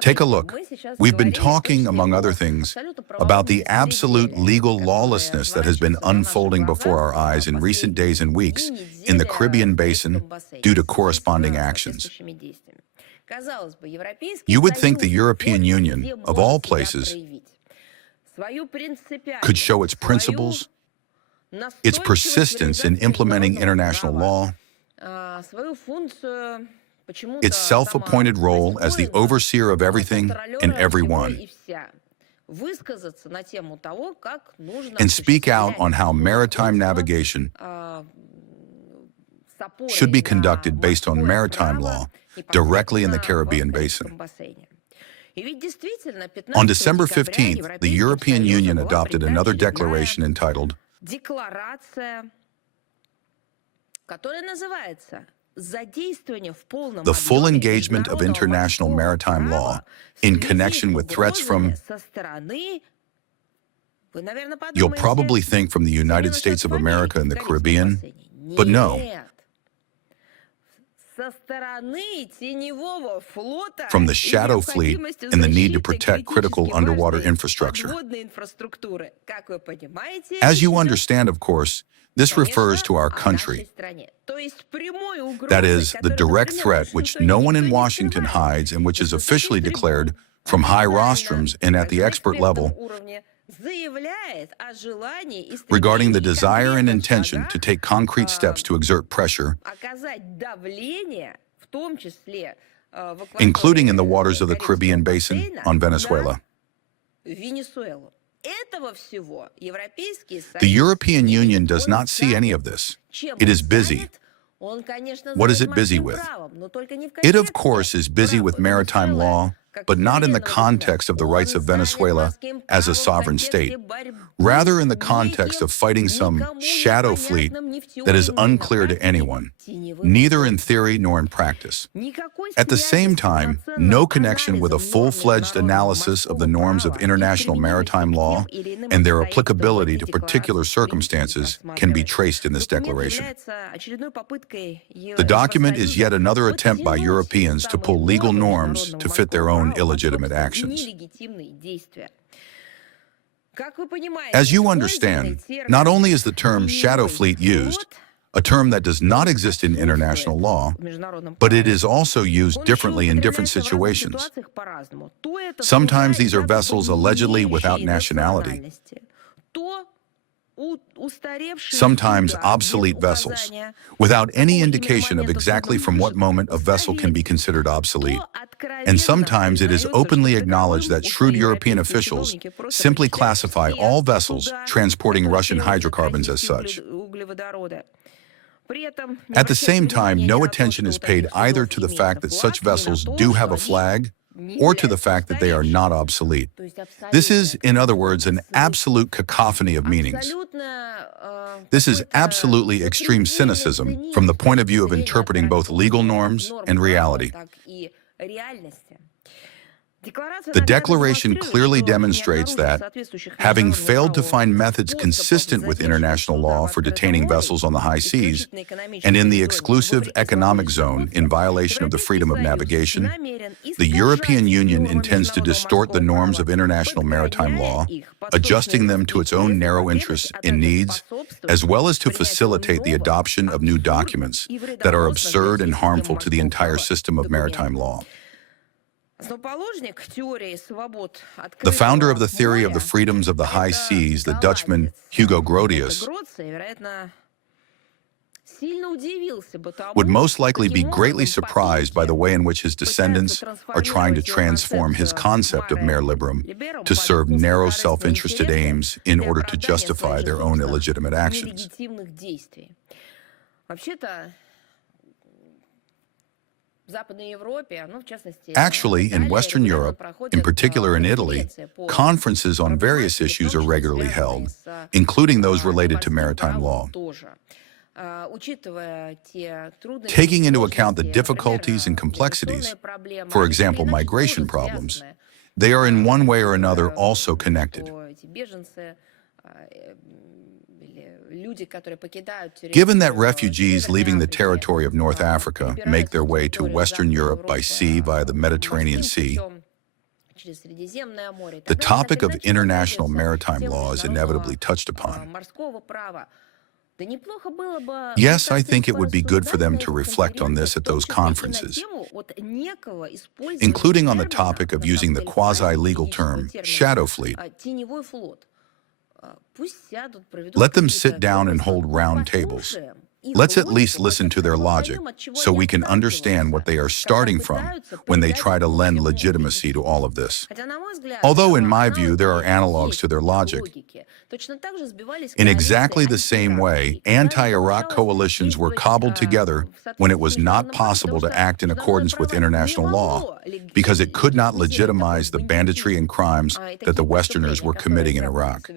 Take a look. We've been talking, among other things, about the absolute legal lawlessness that has been unfolding before our eyes in recent days and weeks in the Caribbean basin due to corresponding actions. You would think the European Union, of all places, could show its principles, its persistence in implementing international law, its self-appointed role as the overseer of everything and everyone, and speak out on how maritime navigation should be conducted based on maritime law directly in the Caribbean basin. On December 15th, the European Union adopted another declaration entitled The Full Engagement of International Maritime Law in Connection with Threats from, you'll probably think from the United States of America and the Caribbean, but no. From the shadow fleet and the need to protect critical underwater infrastructure. As you understand, of course, this refers to our country. That is, the direct threat which no one in Washington hides and which is officially declared from high rostrums and at the expert level regarding the desire and intention to take concrete steps to exert pressure, including in the waters of the Caribbean basin on Venezuela. The European Union does not see any of this. It is busy. What is it busy with? It, of course, is busy with maritime law, but not in the context of the rights of Venezuela as a sovereign state, rather in the context of fighting some shadow fleet that is unclear to anyone, neither in theory nor in practice. At the same time, no connection with a full-fledged analysis of the norms of international maritime law and their applicability to particular circumstances can be traced in this declaration. The document is yet another attempt by Europeans to pull legal norms to fit their own illegitimate actions. As you understand, not only is the term shadow fleet used, a term that does not exist in international law, but it is also used differently in different situations. Sometimes these are vessels allegedly without nationality. Sometimes obsolete vessels, without any indication of exactly from what moment a vessel can be considered obsolete. And sometimes it is openly acknowledged that shrewd European officials simply classify all vessels transporting Russian hydrocarbons as such. At the same time, no attention is paid either to the fact that such vessels do have a flag or to the fact that they are not obsolete. This is, in other words, an absolute cacophony of meanings. This is absolutely extreme cynicism from the point of view of interpreting both legal norms and reality. The declaration clearly demonstrates that, having failed to find methods consistent with international law for detaining vessels on the high seas and in the exclusive economic zone in violation of the freedom of navigation, the European Union intends to distort the norms of international maritime law, adjusting them to its own narrow interests and needs, as well as to facilitate the adoption of new documents that are absurd and harmful to the entire system of maritime law. The founder of the theory of the freedoms of the high seas, the Dutchman Hugo Grotius, would most likely be greatly surprised by the way in which his descendants are trying to transform his concept of mare liberum to serve narrow self-interested aims in order to justify their own illegitimate actions. Actually, in Western Europe, in particular in Italy, conferences on various issues are regularly held, including those related to maritime law. Taking into account the difficulties and complexities, for example, migration problems, they are in one way or another also connected. Given that refugees leaving the territory of North Africa make their way to Western Europe by sea via the Mediterranean Sea, the topic of international maritime law is inevitably touched upon. Yes, I think it would be good for them to reflect on this at those conferences, including on the topic of using the quasi-legal term shadow fleet. Let them sit down and hold round tables. Let's at least listen to their logic so we can understand what they are starting from when they try to lend legitimacy to all of this. Although, in my view, there are analogs to their logic. In exactly the same way, anti-Iraq coalitions were cobbled together when it was not possible to act in accordance with international law, because it could not legitimize the banditry and crimes that the Westerners were committing in Iraq.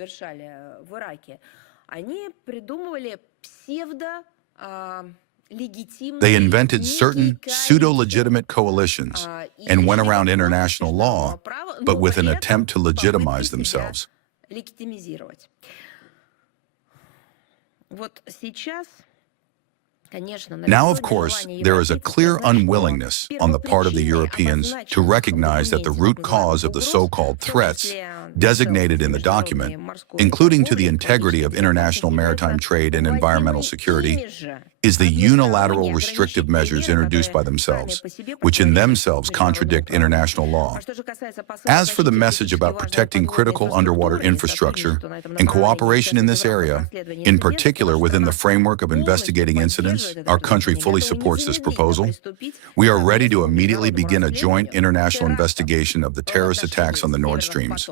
They invented certain pseudo-legitimate coalitions and went around international law, but with an attempt to legitimize themselves. Now, of course, there is a clear unwillingness on the part of the Europeans to recognize that the root cause of the so-called threats designated in the document, including to the integrity of international maritime trade and environmental security, is the unilateral restrictive measures introduced by themselves, which in themselves contradict international law. As for the message about protecting critical underwater infrastructure and cooperation in this area, in particular within the framework of investigating incidents, our country fully supports this proposal. We are ready to immediately begin a joint international investigation of the terrorist attacks on the Nord Streams.